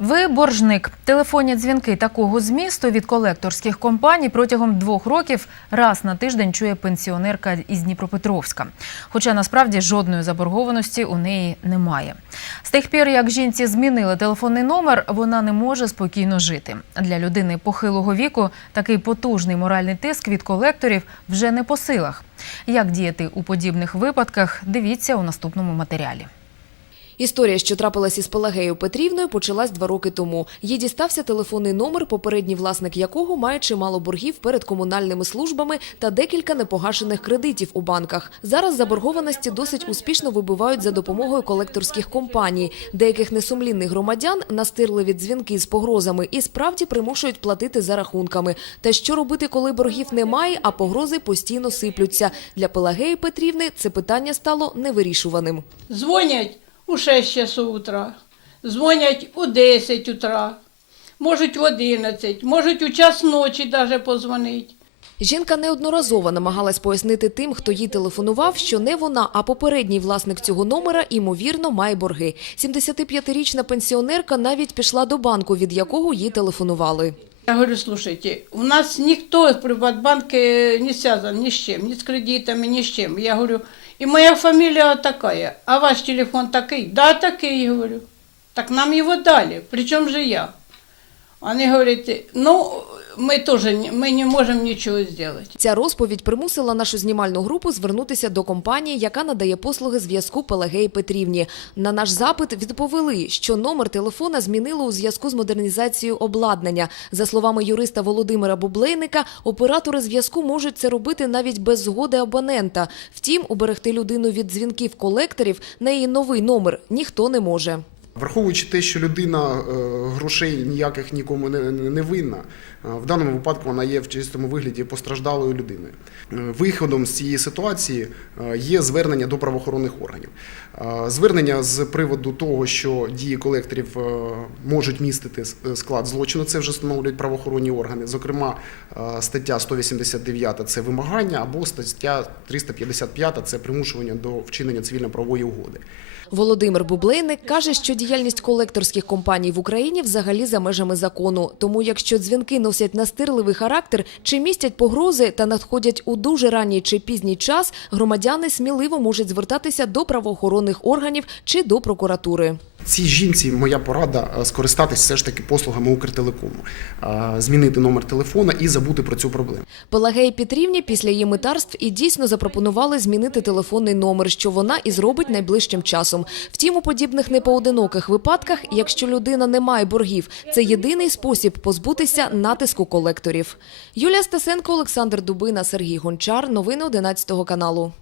Ви боржник. Телефонні дзвінки такого змісту від колекторських компаній протягом двох років раз на тиждень чує пенсіонерка із Дніпропетровська. Хоча насправді жодної заборгованості у неї немає. З тих пір, як жінці змінили телефонний номер, вона не може спокійно жити. Для людини похилого віку такий потужний моральний тиск від колекторів вже не по силах. Як діяти у подібних випадках, дивіться у наступному матеріалі. Історія, що трапилась із Пелагеєю Петрівною, почалась два роки тому. Їй дістався телефонний номер, попередній власник якого має чимало боргів перед комунальними службами та декілька непогашених кредитів у банках. Зараз заборгованості досить успішно вибивають за допомогою колекторських компаній. Деяких несумлінних громадян настирливі дзвінки з погрозами і справді примушують платити за рахунками. Та що робити, коли боргів немає, а погрози постійно сиплються? Для Пелагеї Петрівни це питання стало невирішуваним. Дзвонять у 6 часов утра, дзвонять у 10 утра, можуть в 11, можуть у час ночі даже позвонить. Жінка неодноразово намагалась пояснити тим, хто їй телефонував, що не вона, а попередній власник цього номера, ймовірно, має борги. 75-річна пенсіонерка навіть пішла до банку, від якого їй телефонували. Я говорю, слушайте, у нас никто в Приватбанке не связан ни с чем, ни с кредитами, ни с чем. Я говорю, и моя фамилия такая, а ваш телефон такой? Да, такой, говорю. Так нам его дали, причем же я. Они говорят, ну, тоже не- мы не можем ничего сделать. Ця розповідь примусила нашу знімальну групу звернутися до компанії, яка надає послуги зв'язку Пелагеї Петрівні. На наш запит відповіли, що номер телефона змінили у зв'язку з модернізацією обладнання. За словами юриста Володимира Бублейника, оператори зв'язку можуть це робити навіть без згоди абонента. Втім, уберегти людину від дзвінків колекторів на її новий номер ніхто не може. Враховуючи те, що людина е, грошей ніяких нікому не, винна, е, в даному випадку вона є в чистому вигляді постраждалою людиною. Е, Виходом з цієї ситуації є звернення до правоохоронних органів. Звернення з приводу того, що дії колекторів можуть містити склад злочину, це вже встановлюють правоохоронні органи. Зокрема, стаття 189 – це вимагання, або стаття 355 – це примушування до вчинення цивільно-правової угоди. Володимир Бублейник каже, що діяльність колекторських компаній в Україні взагалі за межами закону. Тому, якщо дзвінки носять настирливий характер, чи містять погрози та надходять у дуже ранній чи пізній час, громадяни сміливо можуть звертатися до правоохоронних органів чи до прокуратури. Цій жінці моя порада е, скористатись все ж таки послугами Укртелекому, Е, змінити номер телефона і забути про цю проблему. Пелагеї Петрівні після її метарств і дійсно запропонували змінити телефонний номер, що вона і зробить найближчим часом. Втім, у подібних непоодиноких випадках, якщо людина не має боргів, це єдиний спосіб позбутися натиску колекторів. Юлія Стасенко, Олександр Дубина, Сергій Гончар. Новини 11 каналу.